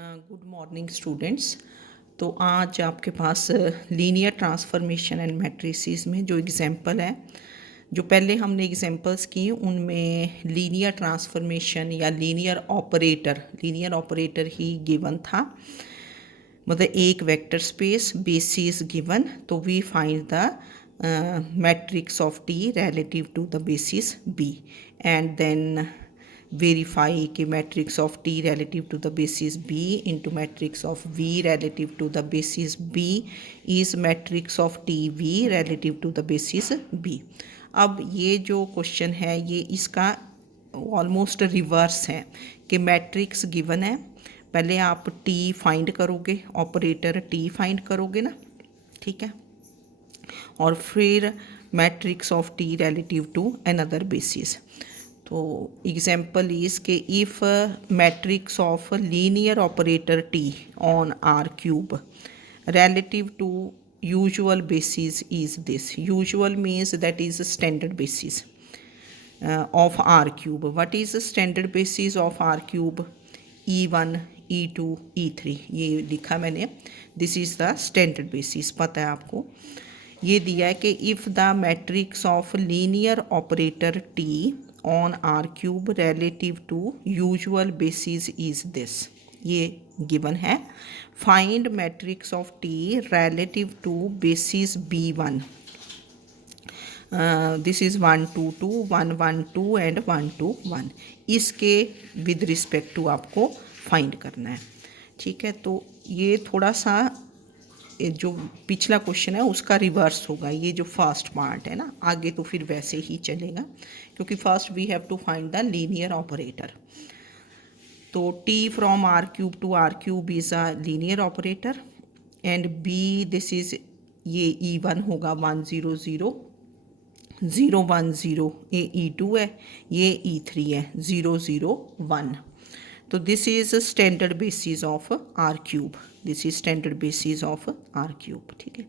Good morning students. तो आज आपके पास लीनियर ट्रांसफॉर्मेशन एंड मैट्रिसेस में जो एग्जांपल है, जो पहले हमने एग्जांपल्स की उनमें लीनियर ट्रांसफॉर्मेशन या लीनियर ऑपरेटर ही गिवन था। मतलब एक वेक्टर स्पेस बेसिस गिवन, तो we find the matrix of T relative to the basis B and then verify कि matrix of T relative to the basis B into matrix of V relative to the basis B is matrix of TV relative to the basis B। अब ये जो question है ये इसका almost reverse है कि matrix given है, पहले आप T फाइंड करोगे, ऑपरेटर T फाइंड करोगे ना, ठीक है, और फिर matrix of T relative to another basis। तो एग्जाम्पल इज के if matrix of linear operator T on R cube relative to usual basis is this। usual means that is standard basis of r cube। what is the standard basis of r cube? e1 e2 e3 ये लिखा मैंने, this is the standard basis, पता है आपको। ये दिया है कि if the matrix of linear operator T on R cube relative to usual basis is this, ये गिवन है। Find matrix of T relative to basis B1, this is 1 2 2 1 1 2 and 1 2 1, इसके विद रिस्पेक्ट टू आपको find करना है, ठीक है। तो ये थोड़ा सा जो पिछला क्वेश्चन है उसका रिवर्स होगा, ये जो फर्स्ट पार्ट है ना, आगे तो फिर वैसे ही चलेगा क्योंकि first we have to find the linear operator. तो T from R cube to R cube is a linear operator and B this is, ये E1 होगा 1 0 0 0 1 0, ये E2 है, ये E3 है 0 0 1। तो this is standard basis of R cube, this is standard basis of R cube, ठीक है।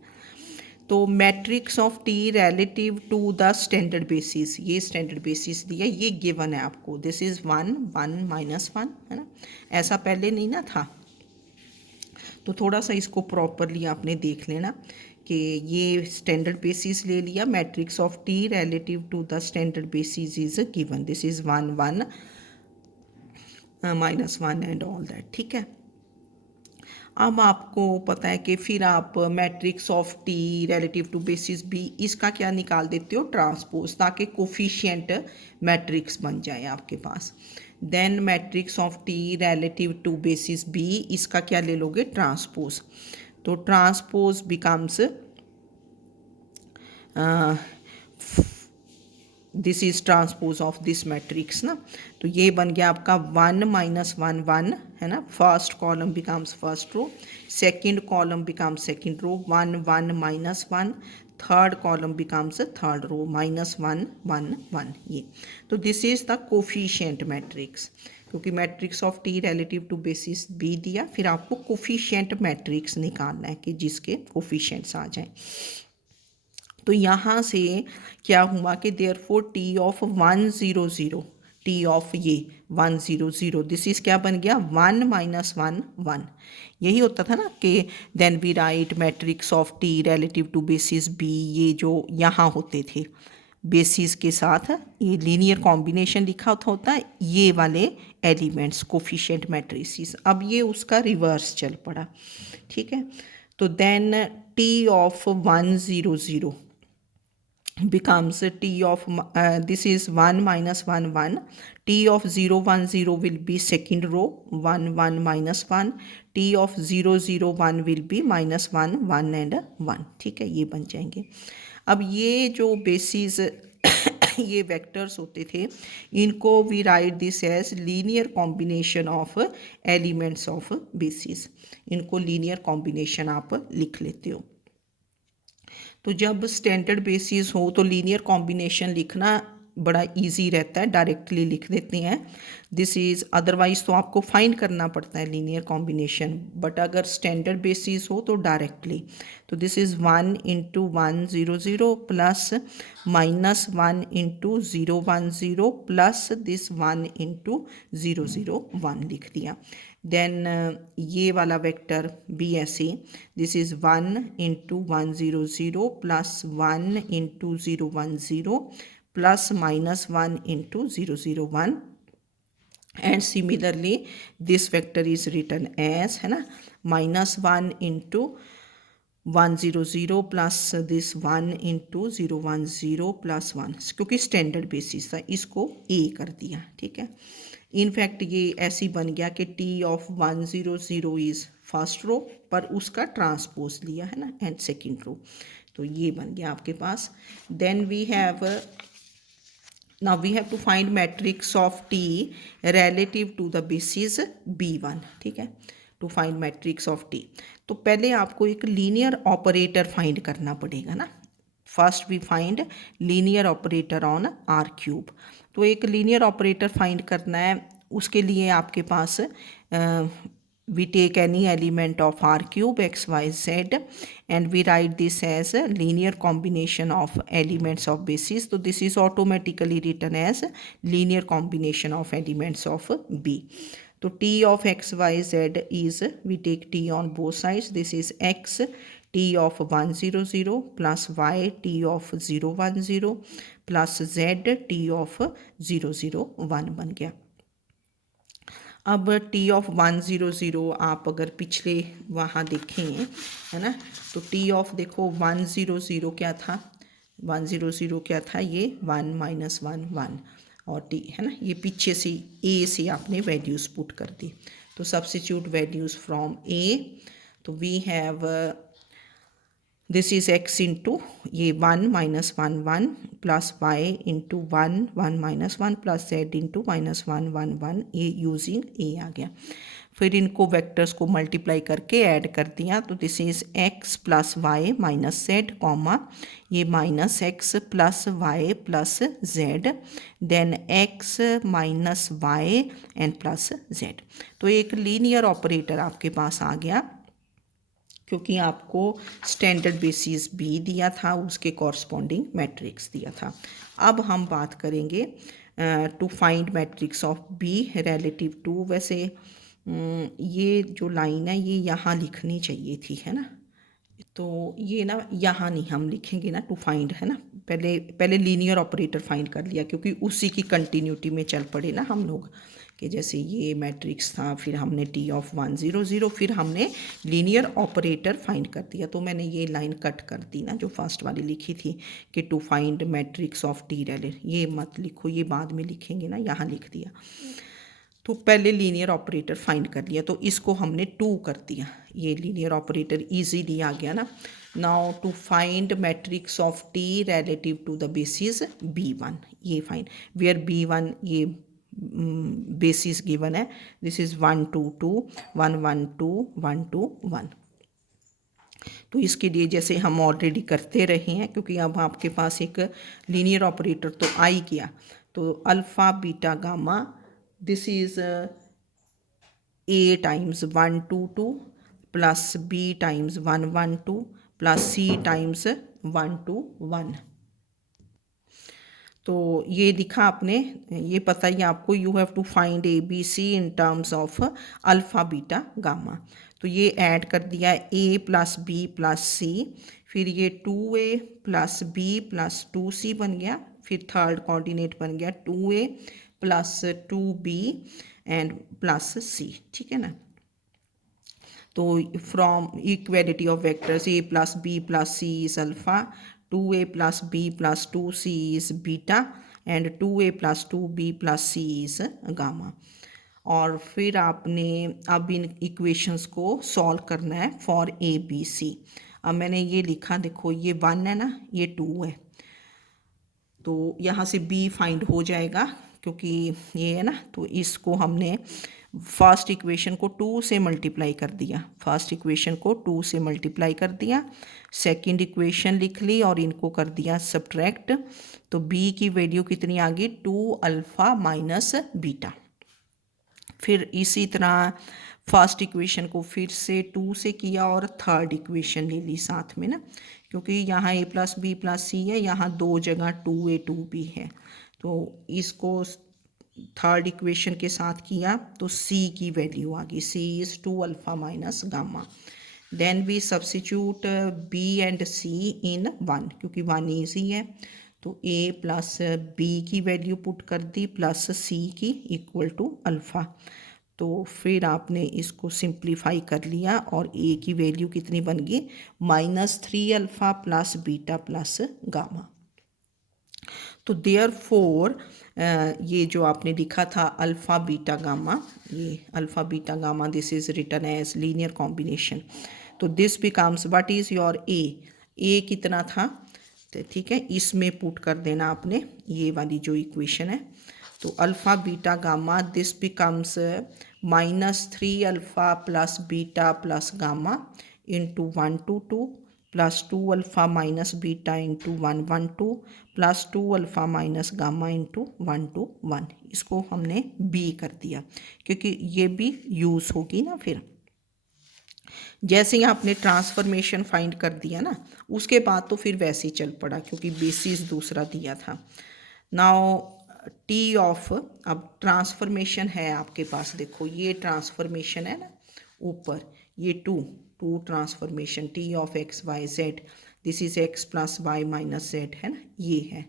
तो matrix of T relative to the standard basis, ये स्टैंडर्ड बेसिस दिया, ये गिवन है आपको, दिस इज 1 1 -1 है ना, ऐसा पहले नहीं ना था। तो थोड़ा सा इसको प्रॉपरली आपने देख लेना कि ये स्टैंडर्ड बेसिस ले लिया, matrix of T relative to the standard basis is given, this is 1 1 -1 and all that, ठीक है। अब आपको पता है कि फिर आप matrix of T relative to basis B, इसका क्या निकाल देते हो, ट्रांसपोज, ताकि कोफिशिएंट मैट्रिक्स बन जाए आपके पास। Then matrix of T relative to basis B, इसका क्या ले लोगे, ट्रांसपोज। तो transpose becomes this is transpose of this matrix ना, तो ये बन गया आपका 1 -1 1 है ना, first column becomes first row, second column becomes second row, 1 1 -1, third column becomes third row, -1 1 1, ये। तो this is the coefficient matrix, क्योंकि matrix of T relative to basis B दिया, फिर आपको कोफिशिएंट मैट्रिक्स निकालना है कि जिसके कोफिशिएंट्स आ जाएं। तो यहाँ से क्या हुआ कि therefore T of 1 0 0, T of ये 1 0 0, दिस इज क्या बन गया, 1 -1 1। यही होता था ना कि then we write matrix of T relative to basis B, ये जो यहाँ होते थे बेसिस के साथ ये लीनियर कॉम्बिनेशन लिखा होता है, ये वाले एलिमेंट्स कोफिशिएंट मैट्रिसेस। अब ये उसका रिवर्स चल पड़ा, ठीक है। तो then T of 1 0 0 becomes t of this is 1 -1 1, t of 0 1 0 will be second row, 1 1 -1, t of 0 0 1 will be -1 1 and 1, ठीक है, ये बन जाएंगे। अब ये जो बेसिस ये वेक्टर्स होते थे, इनको we write this as linear combination of elements of basis, इनको लीनियर कॉम्बिनेशन आप लिख लेते हो। तो जब स्टैंडर्ड बेसिस हो तो लीनियर कॉम्बिनेशन लिखना बड़ा इजी रहता है, डायरेक्टली लिख देते हैं दिस इज़, अदरवाइज़ तो आपको फाइंड करना पड़ता है लीनियर कॉम्बिनेशन, बट अगर स्टैंडर्ड बेसिस हो तो डायरेक्टली। तो this is 1 × 1 0 0 plus -1 × 0 1 0 plus this 1 × 0 0 1 लिख दिया। देन ये वाला वेक्टर बी ऐसे, this is 1 into 1 0 0 plus 1 into 0 1 0 plus minus 1 into 0 0 1 and similarly this vector is written as, है ना, -1 into 1 0 0 plus this 1 into 0 1 0 plus 1, क्योंकि स्टैंडर्ड बेसिस था इसको ए कर दिया, ठीक है। इनफैक्ट ये ऐसी बन गया कि T of 1 0 0 is first row, पर उसका ट्रांसपोज लिया, है ना, एंड सेकेंड रो, तो ये बन गया आपके पास। Then we have, now we have to find matrix of T relative to the basis B1, ठीक है, to find matrix of T। तो पहले आपको एक लीनियर ऑपरेटर फाइंड करना पड़ेगा ना। First we find linear operator on R cube. तो एक लीनियर ऑपरेटर फाइंड करना है, उसके लिए आपके पास we take any element of R cube x y z and we write this as a linear combination of elements of basis. So this is automatically written as linear combination of elements of B. So t of x y z is, we take t on both sides, this is x t of 1 0 0 plus y t of 0 1 0 plus z t of 0 0 1 बन गया। अब T of 1 0 0 आप अगर पिछले वहाँ देखें, है ना, तो टी ऑफ देखो 1 0 0 क्या था, 1 0 0 क्या था, ये 1 -1 1, और टी, है ना, ये पीछे से ए से आपने वैल्यूज़ पुट कर दी। तो सब्स्टिट्यूट वैल्यूज़ फ्रॉम ए, तो we have this is x into ये 1 -1 1 plus y into 1 1 -1 plus z into -1 1 1, ये यूजिंग ए आ गया। फिर इनको वेक्टर्स को मल्टीप्लाई करके ऐड कर दिया, तो this is x plus Y minus Z comma ये minus X plus Y plus Z, then x minus Y and plus Z. तो एक लीनियर ऑपरेटर आपके पास आ गया, क्योंकि आपको स्टैंडर्ड बेसिस बी दिया था, उसके कॉरस्पॉन्डिंग मैट्रिक्स दिया था। अब हम बात करेंगे to find matrix of B relative to, वैसे ये जो लाइन है ये यहाँ लिखनी चाहिए थी, है ना, तो ये ना यहाँ नहीं हम लिखेंगे ना, टू फाइंड, है ना, पहले लीनियर ऑपरेटर फाइंड कर लिया, क्योंकि उसी की कंटिन्यूटी में चल पड़े ना हम लोग, कि जैसे ये मैट्रिक्स था, फिर हमने टी ऑफ 1 0 0, फिर हमने लीनियर ऑपरेटर फाइंड कर दिया। तो मैंने ये लाइन कट कर दी ना, जो फर्स्ट वाली लिखी थी कि to find matrix of T relative, ये मत लिखो, ये बाद में लिखेंगे ना, यहाँ लिख दिया। तो पहले लीनियर ऑपरेटर फाइंड कर लिया, तो इसको हमने 2 कर दिया, ये लीनियर ऑपरेटर इजीली आ गया ना। Now to find matrix of T relative to the basis B1, ये फाइंड वेयर B1 ये बेसिस गिवन है, दिस इज 1 2 2 1 1 2 1 2 1। तो इसके लिए जैसे हम ऑलरेडी करते रहे हैं, क्योंकि अब आपके पास एक लीनियर ऑपरेटर तो आ ही गया, तो alpha beta gamma, this is a times 1 2 2 plus b times 1 1 2 plus c times 1 2 1। तो ये दिखा आपने, ये पता ही आपको, you have to find A B C in terms of alpha beta gamma. तो ये ऐड कर दिया a plus B plus C, फिर ये 2a plus B plus 2c बन गया, फिर थर्ड कोऑर्डिनेट बन गया 2a plus 2b and plus c, ठीक है ना। तो from equality of vectors a plus B plus C is alpha, 2a plus b plus 2c is beta and 2a plus 2b plus c is gamma। और फिर आपने अब इन equations को solve करना है फॉर ए बी सी। अब मैंने ये लिखा, देखो ये 1 है ना, ये 2 है, तो यहाँ से b फाइंड हो जाएगा, क्योंकि ये है ना, तो इसको हमने फर्स्ट इक्वेशन को 2 से मल्टीप्लाई कर दिया, फर्स्ट इक्वेशन को 2 से मल्टीप्लाई कर दिया, सेकंड इक्वेशन लिख ली और इनको कर दिया सब्ट्रैक्ट, तो b की वैल्यू कितनी आ गई 2 अल्फ़ा माइनस बीटा। फिर इसी तरह फर्स्ट इक्वेशन को फिर से 2 से किया और थर्ड इक्वेशन ले ली साथ में ना, क्योंकि यहाँ a प्लस बी प्लस सी है, यहाँ 2 जगह 2a 2b है, तो इसको थर्ड इक्वेशन के साथ किया तो C की वैल्यू आ गई, C is 2 alpha minus gamma. Then we substitute B and C in 1, क्योंकि 1 ईजी है, तो A प्लस B की वैल्यू पुट कर दी प्लस C की इक्वल टू अल्फ़ा। तो फिर आपने इसको सिंप्लीफाई कर लिया और A की वैल्यू कितनी बन गई, -3 alpha plus beta plus gamma. तो देयरफॉर ये जो आपने लिखा था अल्फ़ा बीटा गामा, ये alpha beta gamma this is written as linear combination. तो this becomes what is your A कितना था, तो ठीक है, इसमें पुट कर देना आपने ये वाली जो इक्वेशन है। तो alpha beta gamma this becomes -3 alpha plus beta plus gamma into 1 2 2 plus 2 alpha minus beta into 1 1 2 plus 2 alpha minus gamma into 1 2 1। इसको हमने बी कर दिया क्योंकि ये भी यूज़ होगी ना। फिर जैसे ही आपने ट्रांसफॉर्मेशन फाइंड कर दिया ना, उसके बाद तो फिर वैसे ही चल पड़ा क्योंकि बेसिस दूसरा दिया था। नाउ टी ऑफ, अब ट्रांसफॉर्मेशन है आपके पास, देखो ये ट्रांसफॉर्मेशन है ना ऊपर, ये to transformation T of X Y Z, this is X plus Y minus Z है ना, ये है।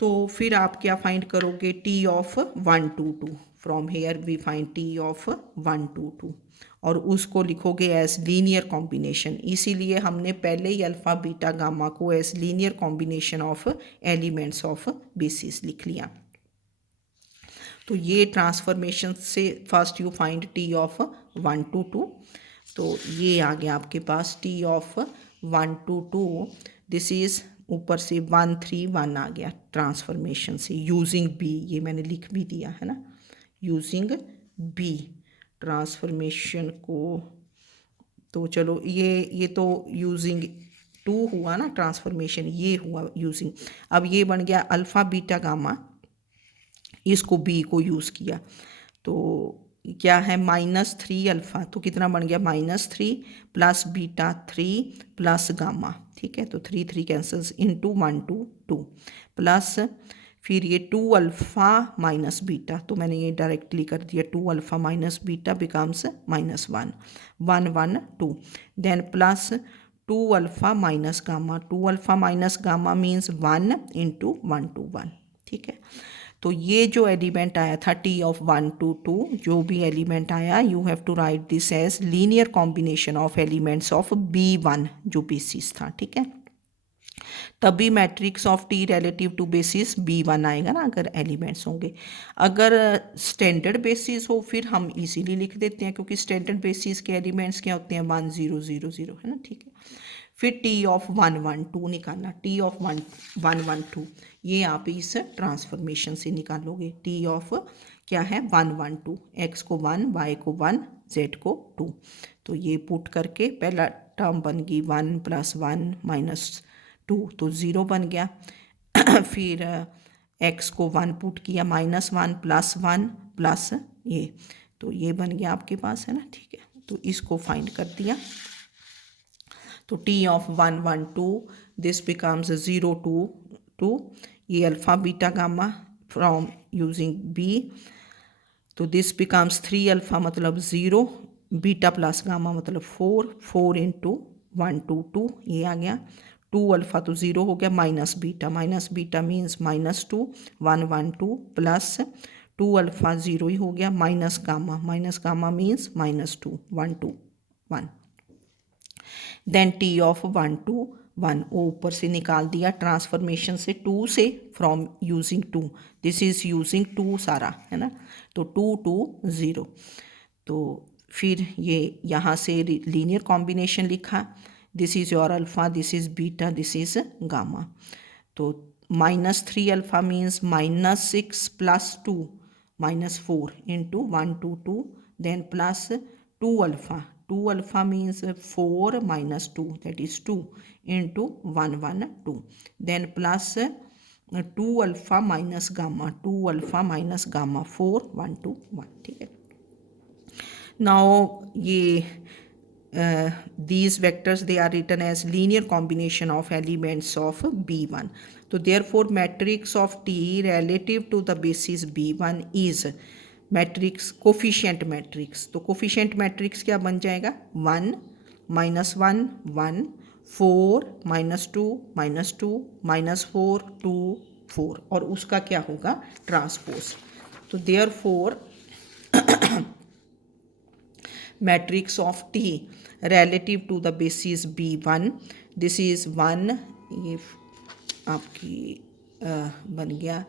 तो फिर आप क्या फाइंड करोगे, T of 1 2 2, from here we find T of 1 2 2 और उसको लिखोगे एज लीनियर कॉम्बिनेशन। इसीलिए हमने पहले ही अल्फ़ा बीटा गामा को as linear combination of elements of basis लिख लिया। तो ये ट्रांसफॉर्मेशन से first you find T of 1 2 2, तो ये आ गया आपके पास टी ऑफ 1 2 2, दिस इज़ ऊपर से 1 3 1 आ गया ट्रांसफॉर्मेशन से यूजिंग बी, ये मैंने लिख भी दिया है ना, यूजिंग बी ट्रांसफॉर्मेशन को। तो चलो ये तो यूजिंग 2 हुआ ना ट्रांसफॉर्मेशन, ये हुआ यूजिंग। अब ये बन गया अल्फ़ा बीटा गामा, इसको बी को यूज़ किया तो क्या है -3 अल्फ़ा, तो कितना बन गया -3 प्लस बीटा 3 प्लस गामा, ठीक है। तो 3 3 कैंसल्स इंटू 1 2 2 प्लस फिर ये 2 अल्फ़ा माइनस बीटा, तो मैंने ये डायरेक्टली कर दिया 2 alpha minus beta becomes -1 1 1 2, then plus 2 alpha minus gamma, 2 alpha minus gamma means 1 into 1 2 1, ठीक है। तो ये जो एलिमेंट आया था टी ऑफ 1 2 2, जो भी एलिमेंट आया you have to write this as linear combination of elements of B1 जो बेसिस था, ठीक है। तभी matrix of T relative to basis B1 आएगा ना अगर एलिमेंट्स होंगे। अगर स्टैंडर्ड बेसिस हो फिर हम इजीली लिख देते हैं क्योंकि स्टैंडर्ड बेसिस के एलिमेंट्स क्या होते हैं 1 0 0 0 है ना, ठीक है। फिर टी ऑफ 1 1 2 निकालना, टी ऑफ 1 1 1 2, ये आप इस ट्रांसफॉर्मेशन से निकालोगे। टी ऑफ क्या है 1 1 2, एक्स को 1 वाई को 1 जेड को 2, तो ये पुट करके पहला टर्म बन गई 1 + 1 - 2 तो 0 बन गया। फिर एक्स को 1 पुट किया -1 + 1 प्लस ये, तो ये बन गया आपके पास है ना, ठीक है। तो इसको फाइंड कर दिया, तो टी ऑफ 1 1 2 दिस बिकम्स 0 2 2, ये alpha beta gamma from using B, तो दिस बिकम्स 3 अल्फ़ा मतलब 0 बीटा प्लस गामा मतलब 4 4 इंटू 1 2 2, ये आ गया। 2 अल्फ़ा तो 0 हो गया, minus beta means -2 1 1 2 plus 2 alpha 0 ही हो गया, minus gamma means -2 1 2 1, then T of 1 2 1 ऊपर से निकाल दिया ट्रांसफॉर्मेशन से 2 से from using 2, this is using 2 सारा है ना, तो 2 2 0, तो फिर ये यहाँ से लीनियर कॉम्बिनेशन लिखा, this is your alpha, this is beta, this is gamma. तो -3 alpha means -6 + 2 -4 into 1 2 2, then plus 2 alpha, 2 alpha means 4 - 2 that is 2 into 1 1 2, then plus 2 alpha minus gamma, 2 alpha minus gamma 4 1 2 1, ठीक है। Now ये these vectors they are written as linear combination of elements of B1, तो therefore matrix of T relative to the basis B1 is matrix coefficient matrix. तो coefficient matrix क्या बन जाएगा, 1 -1 1 4 -2 -2 -4 2 4, और उसका क्या होगा, ट्रांसपोज। तो therefore matrix of T relative to the basis B1, this is 1, ये आपकी बन गया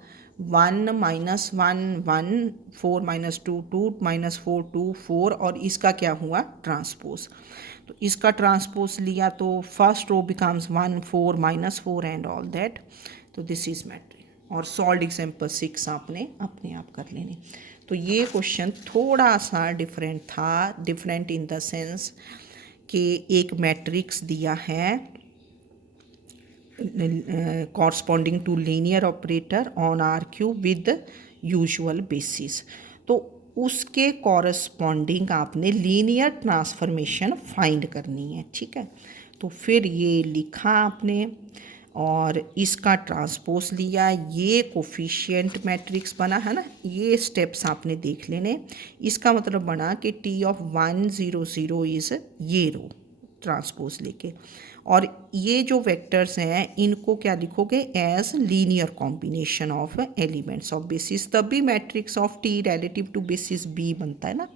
1 -1 1 4 -2 2 -4 2 4, और इसका क्या हुआ, ट्रांसपोज। तो इसका ट्रांसपोज लिया तो first row becomes 1 4 -4 and all that. तो दिस इज मैट्रिक्स। और सॉल्व एग्जाम्पल 6 आपने अपने आप कर लेने। तो ये क्वेश्चन थोड़ा सा डिफरेंट था, डिफरेंट इन द सेंस कि एक मैट्रिक्स दिया है corresponding to linear operator on RQ with usual basis. तो उसके कॉरस्पॉन्डिंग आपने लीनियर ट्रांसफॉर्मेशन फाइंड करनी है, ठीक है। तो फिर ये लिखा आपने और इसका ट्रांसपोज लिया, ये कोफिशिएंट मैट्रिक्स बना है ना, ये स्टेप्स आपने देख लेने। इसका मतलब बना कि T ऑफ 1 0 0 इज़ ये रो ट्रांसपोज लेके, और ये जो वेक्टर्स हैं इनको क्या लिखोगे, as linear combination of elements of basis, तभी matrix of T relative to basis B बनता है ना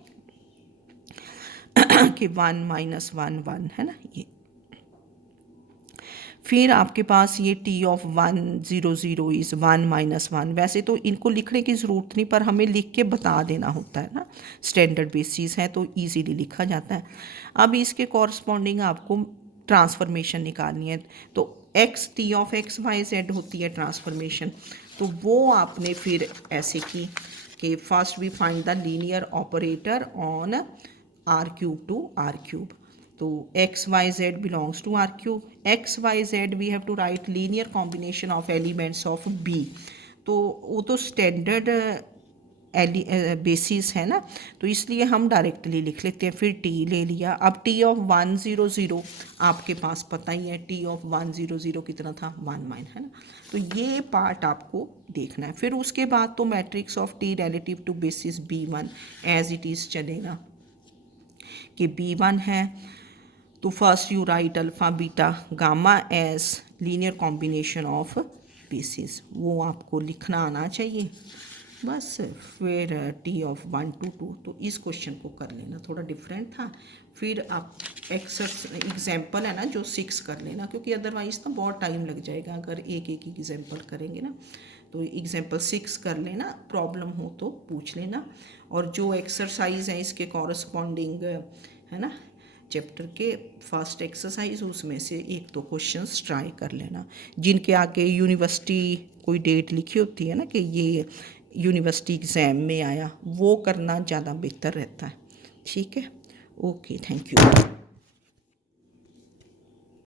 कि 1 -1 1 है ना ये। फिर आपके पास ये T ऑफ 1 0 0 इज़ 1 -1, वैसे तो इनको लिखने की ज़रूरत नहीं, पर हमें लिख के बता देना होता है ना, स्टैंडर्ड बेसिस है तो इजीली लिखा जाता है। अब इसके कॉरस्पॉन्डिंग आपको ट्रांसफॉर्मेशन निकालनी है, तो T of x y z होती है ट्रांसफॉर्मेशन। तो वो आपने फिर ऐसे की कि first we find the linear operator on R³ to R³। तो x y z belongs to R³, x y z we have to write linear combination of elements of B। तो वो तो स्टैंडर्ड बेसिस है ना, तो इसलिए हम directly लिख लेते हैं। फिर T ले लिया। अब T ऑफ 1 0 0 आपके पास पता ही है, T ऑफ 1 0 0 कितना था, 1 माइन है ना। तो ये पार्ट आपको देखना है। फिर उसके बाद तो matrix of T relative to basis B1 as it is चलेगा कि B1 है तो first you write alpha beta gamma as linear combination of basis, वो आपको लिखना आना चाहिए बस। फिर T ऑफ 1 2 2, तो इस क्वेश्चन को कर लेना, थोड़ा डिफरेंट था। फिर आप एग्जाम्पल है ना जो 6 कर लेना, क्योंकि अदरवाइज़ ना बहुत टाइम लग जाएगा अगर एक एक एग्जाम्पल करेंगे ना। तो एग्जाम्पल 6 कर लेना, प्रॉब्लम हो तो पूछ लेना। और जो एक्सरसाइज है इसके कॉरस्पॉन्डिंग है ना चैप्टर के फर्स्ट एक्सरसाइज, उसमें से एक दो क्वेश्चंस ट्राई कर लेना जिनके आगे यूनिवर्सिटी कोई डेट लिखी होती है ना कि ये यूनिवर्सिटी एग्ज़ाम में आया, वो करना ज़्यादा बेहतर रहता है, ठीक है। Okay, thank you.